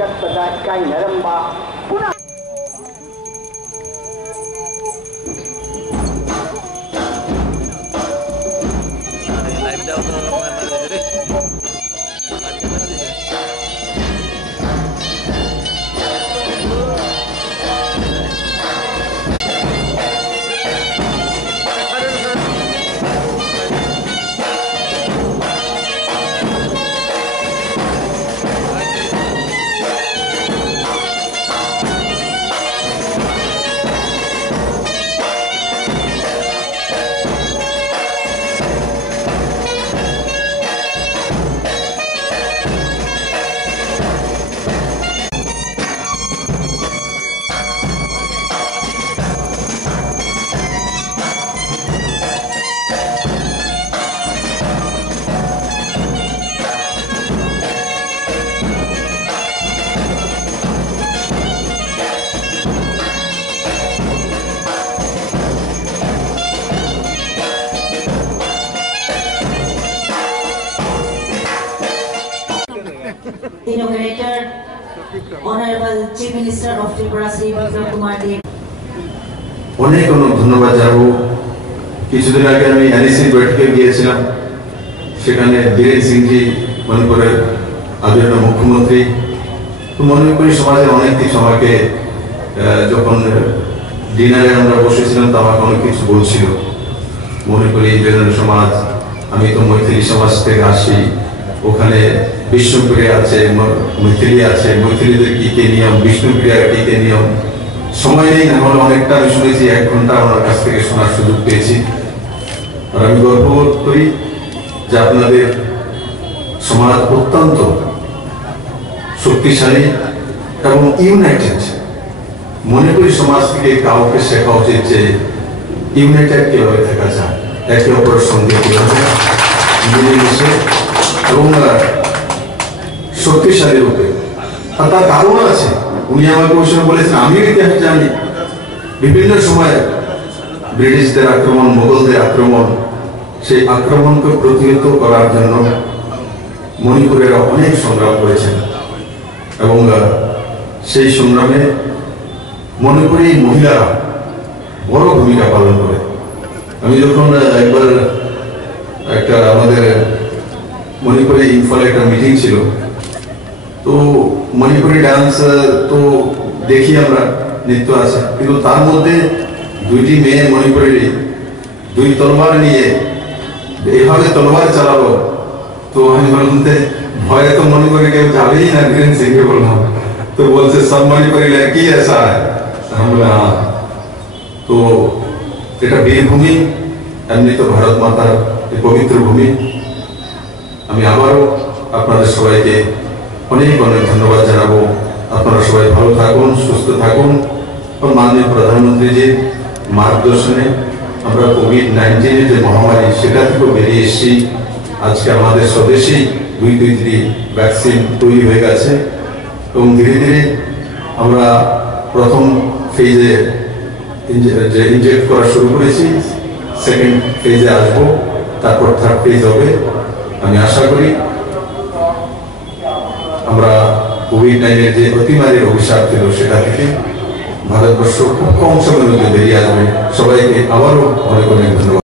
ꯆꯠꯄꯗ ꯏꯀꯥꯏꯅꯔꯝꯕ ꯄꯨꯟꯅ Inaugurator, Honorable Chief Minister of Tripura, Shri Biplab Kumar Deb. অনেক অনেক ধন্যবাদ জানাবো। কিছুদিন আগে আমি এনএসসি বৈঠকে গিয়েছিলাম, সেখানে বীরেন সিংজি মণিপুরের আদরণীয় মুখ্যমন্ত্রী, তো মণিপুরী সমাজের অনেক কিছু আমাকে যখন ডিনারে আমরা বসেছিলাম তো আমাকে অনেক কিছু বলছিল। মণিপুরী জেনারেল সমাজ, আমি তো মৈথিলি সমাজ থেকে আসি, ওখানে বিষ্ণুপ্রিয়া আছে, মৈথিলি আছে, মৈথিলিদের কি কে নিয়ম, বিষ্ণুপ্রিয়ার কি কে নিয়ম, সময় নেই, নাহলে অনেকটা আমি শুনেছি, 1 ঘন্টা ওনার কাছ থেকে শোনার সুযোগ পেয়েছি। আর আমি গর্ববোধ করি যে আপনাদের সমাজ অত্যন্ত শক্তিশালী এবং ইউনাইটেড। মণিপুরী সমাজ থেকে কাউকে শেখা উচিত যে ইউনাইটেড কিভাবে থাকা যায়, একে অপরের সঙ্গে কিভাবে মিলেমিশে এবং শক্তিশালী রূপে। আর তার কারণ আছে, উনি আমাকে ওই সময় বলেছেন, আমিও ইতিহাস জানি, বিভিন্ন সময় ব্রিটিশদের আক্রমণ, মোগলদের আক্রমণ, সেই আক্রমণকে প্রতিহত করার জন্য মণিপুরেরা অনেক সংগ্রাম করেছেন এবং সেই সংগ্রামে মণিপুরী মহিলারা বড় ভূমিকা পালন করে। আমি যখন একবার একটা আমাদের মণিপুরে ইম্ফলে একটা মিটিং ছিল, তো মণিপুরি ডান্স তো দেখি আমরা, নৃত্য আছে, কিন্তু তার মধ্যে 2টি মেয়ে মণিপুরের 2 তলোয়ার নিয়ে এভাবে তলোয়ার চালালো, তো আমি বললাম ভয়ে তো মণিপুরে কেউ যাবেই না। বীরেন সিংকে বললাম, তো বলছে সব মণিপুরি লড়কি ऐसा है। আমরা তো এটা বীরভূমি, এমনি তো ভারত মাতার পবিত্র ভূমি। আমি আবারও আপনাদের সবাইকে অনেক অনেক ধন্যবাদ জানাবো। আপনারা সবাই ভালো থাকুন, সুস্থ থাকুন। মাননীয় প্রধানমন্ত্রীজির মার্গদর্শনে আমরা কোভিড-19 যে মহামারী, সেটা থেকেও বেরিয়ে এসেছি। আজকে আমাদের স্বদেশী 2-3 ভ্যাকসিন তৈরি হয়ে গেছে এবং ধীরে ধীরে আমরা প্রথম ফেজে ইনজেক্ট করা শুরু করেছি, সেকেন্ড ফেজে আসবো, তারপর থার্ড ফেজ হবে। আমি আশা করি আমরা কোভিড-19 যে অতিমারীর অভিশাপ ছিল, সেটা থেকে ভারতবর্ষ খুব কম সময়ের মধ্যে বেরিয়ে আসবে। সবাইকে আবারও অনেক অনেক ধন্যবাদ।